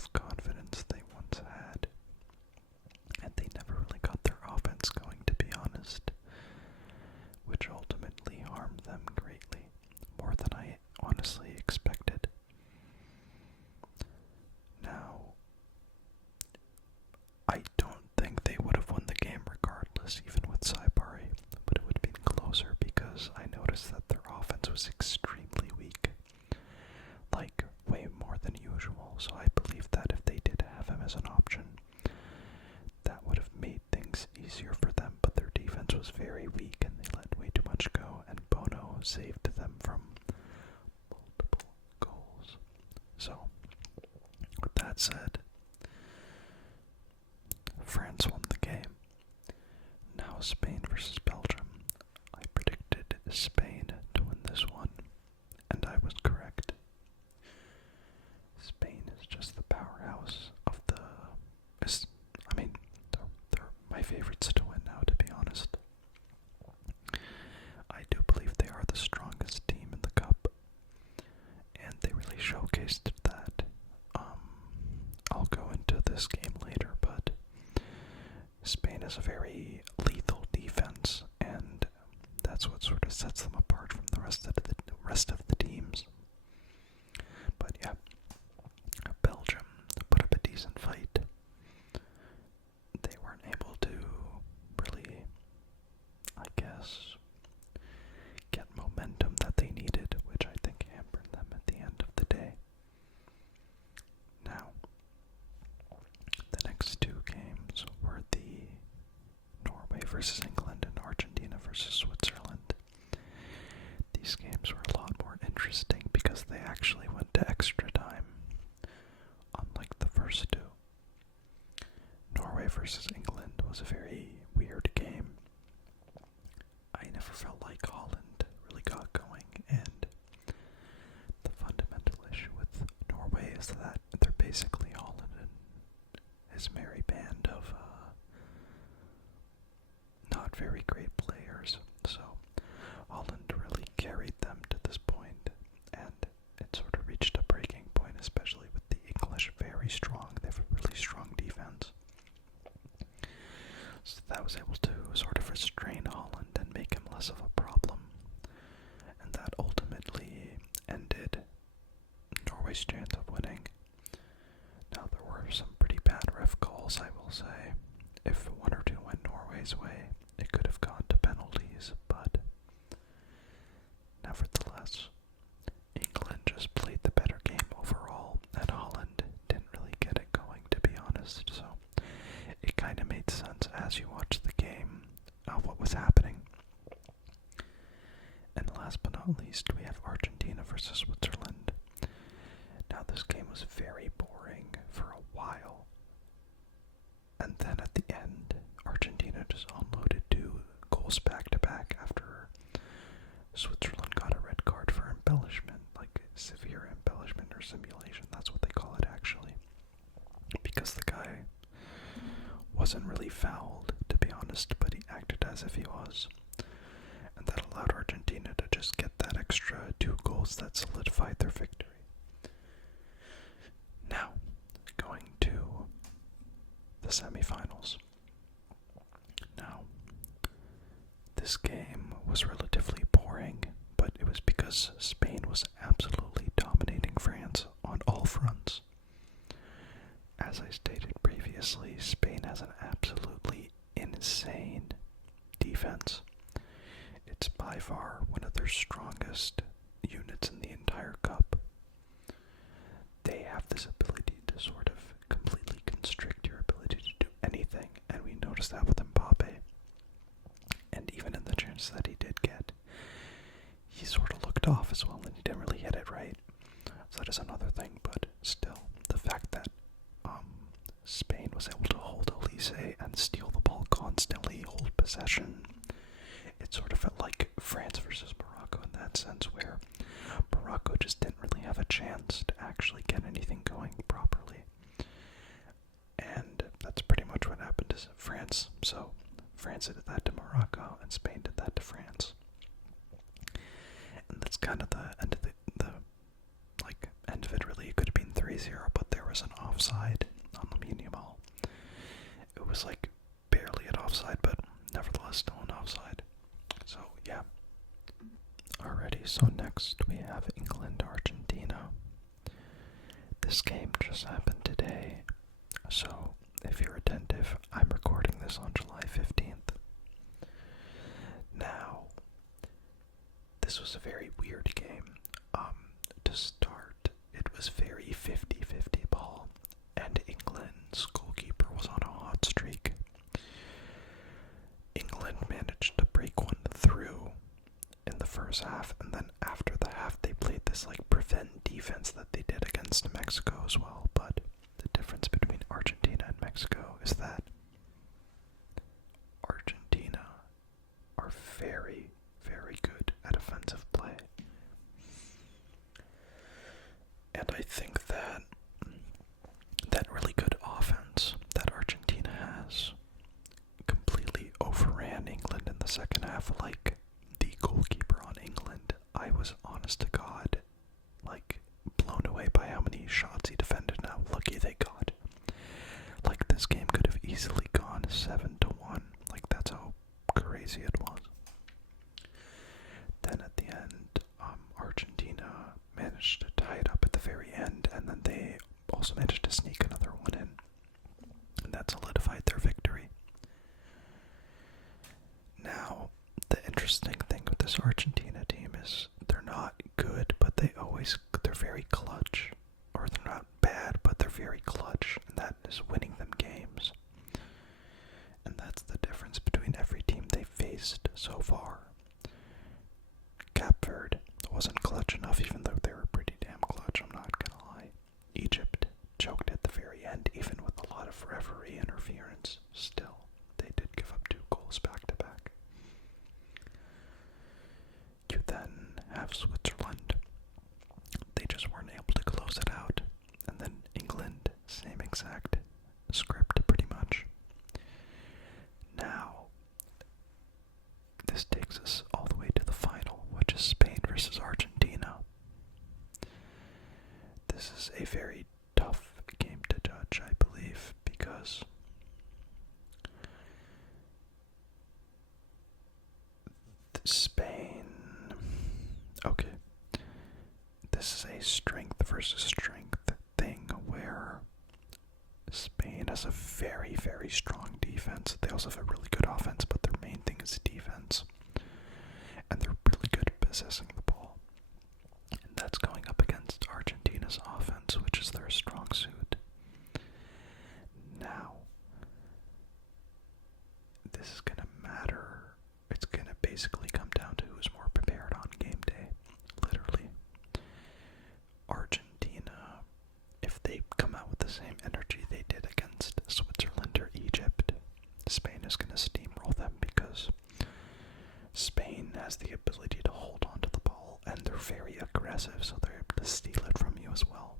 of confidence they once had, and they never really got their offense going, to be honest, which ultimately harmed them greatly, more than I honestly expected. Now, I don't think they would have won the game regardless, even with Saibari, but it would have been closer because I noticed that their offense was extremely weak, like way more than usual, so I believe that if they did have him as an option, that would have made things easier for them, but their defense was very weak and they let way too much go, and Bono saved them from multiple goals. So, with that said, France won the game. Now Spain versus Belgium. I predicted Spain to win this one, and I was correct. Spain is just the powerhouse of the... they're my favorites to win now, to be honest. I do believe they are the strongest team in the cup, and they really showcased that. I'll go into this game later, but Spain is a very lethal defense, and that's what sort of sets them apart from the rest of the teams. But yeah, Belgium put up a decent fight. They weren't able to really, I guess, get momentum that they needed, which I think hampered them at the end of the day. Now, the next two games were the Norway versus England and Argentina versus Switzerland. These games were a lot more interesting because they actually went to extra time, unlike the first two. Norway versus England was a very weird game. I never felt like Holland really got going, and the fundamental issue with Norway is that they're basically Holland and his merry band of not very great players. So Holland really carried them to this point, and it sort of reached a breaking point, especially with the English very strong. They have a really strong defense. So that was able to sort of restrain Holland and make him less of a problem. And that ultimately ended Norway's chance of winning. Now, there were some pretty bad ref calls, I will say. If one or two went Norway's way, it could have gone to penalties, but nevertheless, England just played the better game overall, and Holland didn't really get it going, to be honest. So it kind of made sense as you watched the game what was happening. And last but not least, we have Argentina versus Switzerland. Now, this game was very boring for a while, and then at the end, Argentina just unloaded 2 goals back-to-back after Switzerland got a red card for embellishment, like severe embellishment or simulation. That's what they call it, actually, because the guy wasn't really fouled, to be honest, but he acted as if he was. And that allowed Argentina to just get that extra 2 goals that solidified their victory. Now, going to the semifinals. Now, this game was relatively boring, but it was because Spain was absolutely dominating France on all fronts. As I stated previously, Spain has an absolutely insane defense. It's by far one of their strongest units in the entire cup. They have this ability to sort of completely constrict your ability to do anything, and we noticed that with Mbappe. And even in the chance that he did get, he sort of looked off as well, and he didn't really hit it right. So that is another thing, but still, the fact that Spain was able to hold Elise and steal the ball constantly, hold possession, it sort of felt like France versus Morocco in that sense, where Morocco just didn't really have a chance to actually get anything going properly. And that's pretty much what happened to France. So France did that to Morocco, and Spain did that to France. And that's kind of the end of end of it, really. It could have been 3-0, but there was an offside just happened today. So, if you're attentive, I'm recording this on July 15th. Now, this was a very weird game. To start, it was very 50-50 ball, and England's goalkeeper was on a hot streak. England managed to break one through in the first half, and then after the half they played this prevent defense that they did against Mexico as well. But the difference between Argentina and Mexico is that Argentina are very, very good at offensive play. And I think that that really good offense that Argentina has completely overran England in the second half. The goalkeeper on England, I was honest to God, blown away by how many shots he defended and how lucky they got. This game could have easily gone 7-1. That's how crazy it was. Then at the end, Argentina managed to tie it up at the very end, and then they also managed to sneak another one in, and that solidified their victory. Now, the interesting thing with this Argentina team is they're not good, but they're very clutch. Or they're not bad, but they're very clutch, and that is winning them games. And that's the difference between every team they've faced so far. Cape Verde wasn't clutch enough, even though they were pretty damn clutch, I'm not gonna lie. Egypt choked at the very end, even with a lot of referee interference. Still, they did give up 2 goals back to back. You then have Switzerland. They just weren't able to close it out. And then England, same exact script pretty much. Now, this takes us all the way to the final, which is Spain versus Argentina. This is a very tough game to judge, I believe, because Spain... Okay. This is a strength versus strength thing where Spain has a very, very strong defense. They also have a really good offense, but their main thing is defense. And they're really good at possessing the ball. And that's going up against Argentina's offense, which is their strong suit. Now, this is going to matter. It's going to basically come down to who's more prepared on game day. Literally. Argentina, if they come out with the same energy they did against Switzerland or Egypt, Spain is going to steamroll them because Spain has the ability to hold on to the ball and they're very aggressive, so they're able to steal it from you as well.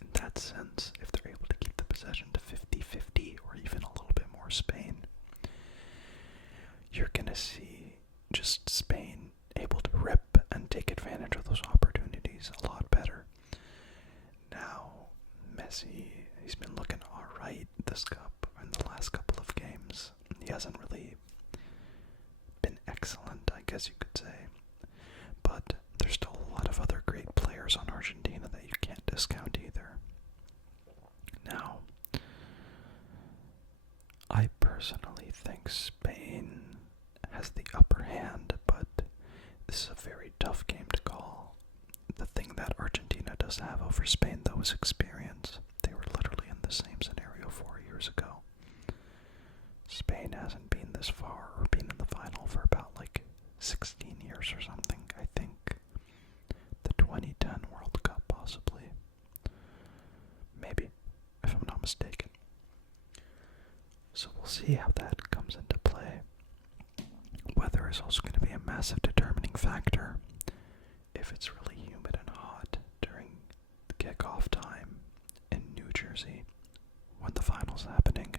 In that sense, if they're able to keep the possession to 50-50 or even a little bit more Spain, you're going to see just Spain able to rip and take advantage of those opportunities a lot better. Now, Messi, he's been looking alright this cup in the last couple of games. He hasn't really been excellent, I guess you could say. But there's still a lot of other great players on Argentina that you can't discount either. Now, I personally think Spain has the upper hand, but this is a very tough game to call. The thing that Argentina does have over Spain, though, is experience. They were literally in the same scenario 4 years ago. Spain hasn't been this far or been in the final for about 16 years or something. I think the 2010 World Cup, possibly. Maybe, if I'm not mistaken. So we'll see how that comes into play. Weather is also going to be a massive determining factor. If it's really humid and hot during the kickoff time in New Jersey when the final's happening,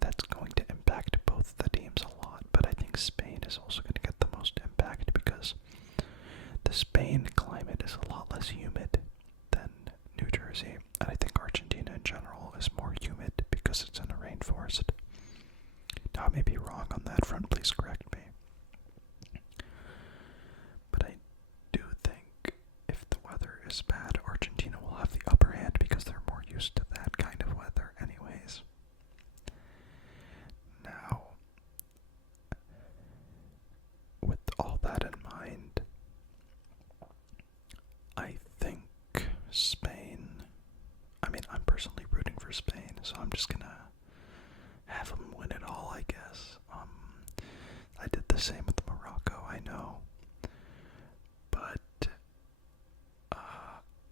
that's going to impact both the teams a lot. But I think Spain is also going to get the most impact because the Spain climate is a lot less humid than New Jersey. And I think Argentina in general is more humid because it's in a rainforest. Now, I may be wrong on that front, please correct me. But I do think if the weather is bad, Argentina will have the upper hand. so I'm just gonna have them win it all, I guess. I did the same with Morocco, I know. But,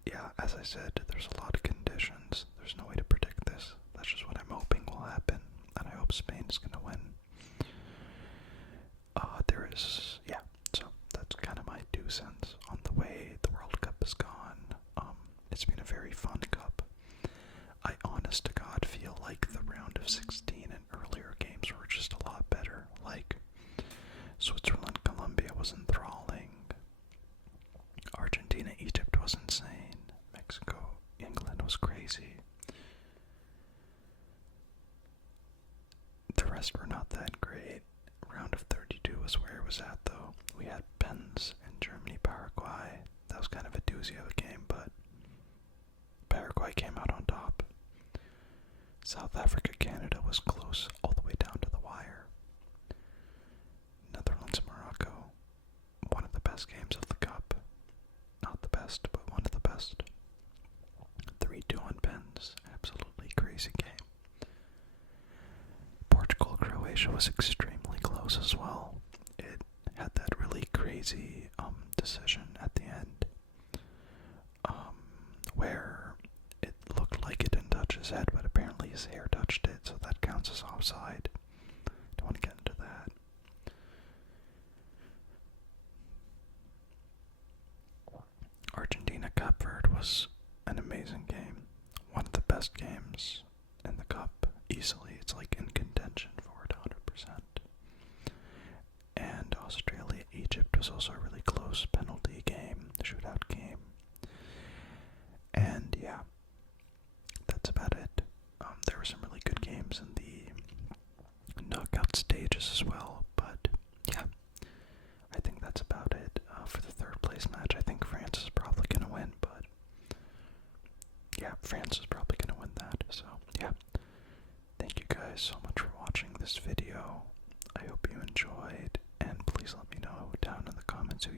yeah, as I said, there's a lot of conditions. There's no way to predict this. That's just what I'm hoping will happen, and I hope Spain's gonna win. Yeah, so that's kind of my 2 cents on the way the World Cup has gone. It's been a very fun cup. I honest to God feel like the round of 16 and earlier games were just a lot better. Like, Switzerland, Colombia was enthralling. Argentina, Egypt was insane. Mexico, England was crazy. The rest were not that great. Round of 32 was where it was at, though. We had pens in Germany, Paraguay. That was kind of a doozy of a game, but Paraguay came out on top. South Africa, Canada was close all the way down to the wire. Netherlands, Morocco, one of the best games of the cup. Not the best, but one of the best. 3-2 on pens. Absolutely crazy game. Portugal, Croatia was extremely close as well. It had that really crazy decision at the end, where it looked like it didn't touch his head, but apparently his hair touched it, so that counts as offside. Don't want to get into that. Argentina Cape Verde was an amazing game. One of the best games in the cup, easily. It's like in contention for it 100%. And Australia, Egypt was also a really close penalty game, shootout game. And yeah, that's about it. There were some really good games in the knockout stages as well, but yeah, I think that's about it. For the third place match, I think France is probably going to win, but yeah, France is probably going to win that, so yeah. Thank you guys so much for watching this video. I hope you enjoyed, and please let me know down in the comments who